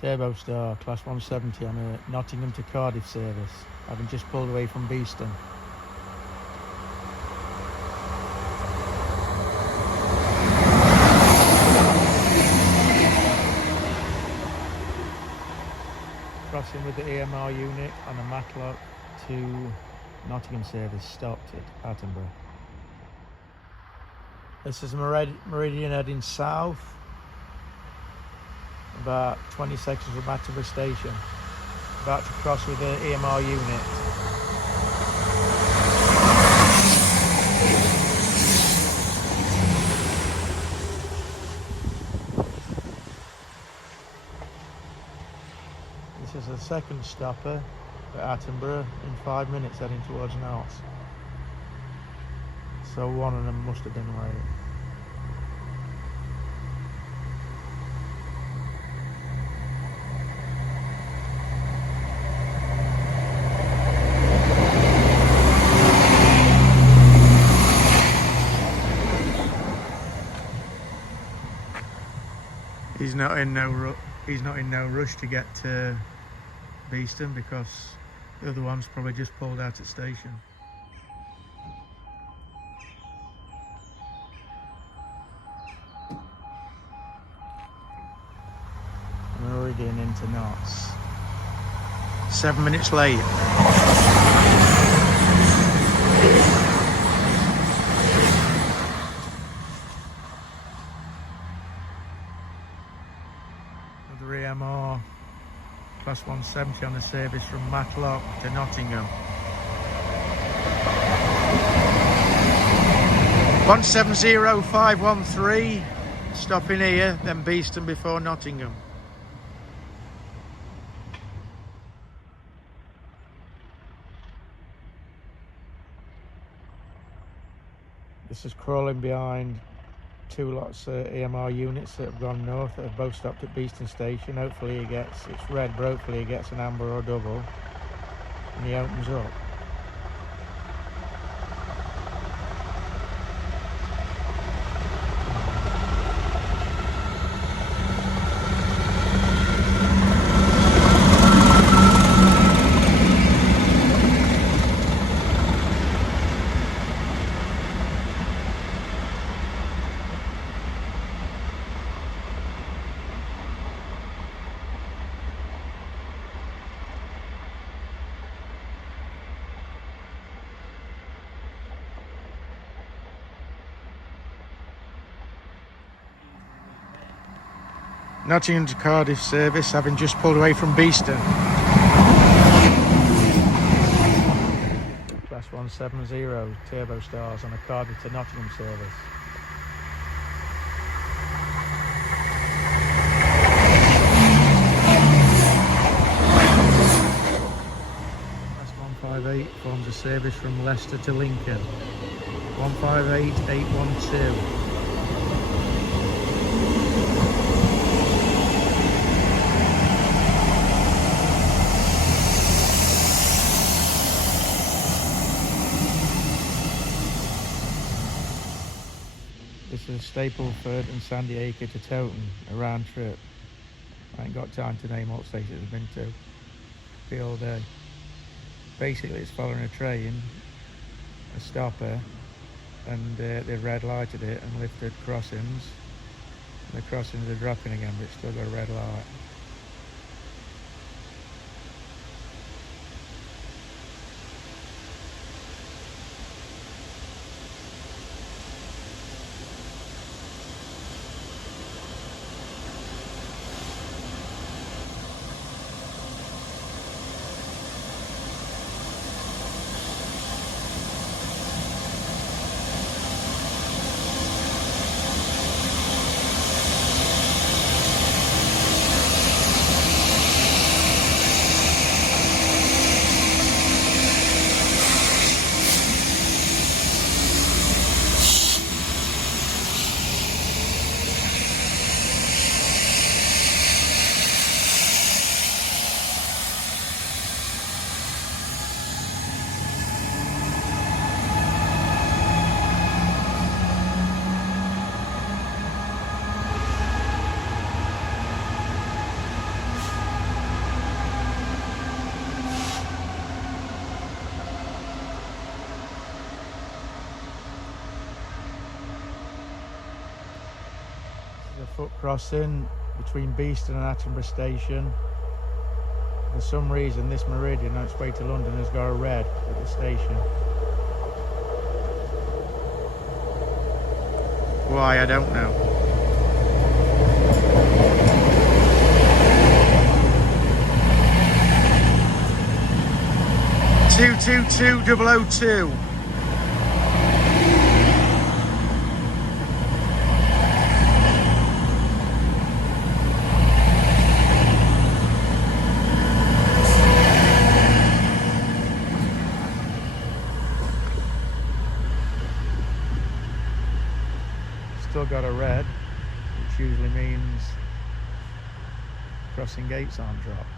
Turbo Star, Class 170 on a Nottingham to Cardiff service, having just pulled away from Beeston. Crossing with the EMR unit on a Matlock to Nottingham service, stopped at Attenborough. This is Meridian heading south, about 20 seconds from Attenborough station. About to cross with the EMR unit. This is the second stopper at Attenborough in 5 minutes heading towards Notts. So one of them must have been late. He's not in no rush to get to Beeston because the other one's probably just pulled out at station. Meridian into Notts. 7 minutes late. Another EMR Class 170 on the service from Matlock to Nottingham. 170513, stopping here, then Beeston before Nottingham. This is crawling behind two lots of EMR units that have gone north that have both stopped at Beeston station. Hopefully he gets, it's red, but hopefully he gets an amber or double and he opens up. Nottingham to Cardiff service, having just pulled away from Beeston. Class 170 Turbo Stars on a Cardiff to Nottingham service. Class 158 forms a service from Leicester to Lincoln. 158812. This is Stapleford and Sandy Acre to Towton, a round trip. I ain't got time to name what stations it's been to. Be all day. Basically it's following a train, a stopper, and they've red lighted it and lifted crossings. And the crossings are dropping again, but it's still got a red light. foot crossing between Beeston and Attenborough station. For some reason this meridian on its way to London has got a red at the station. Why, I don't know. Two 002. Still got a red, which usually means crossing gates aren't dropped.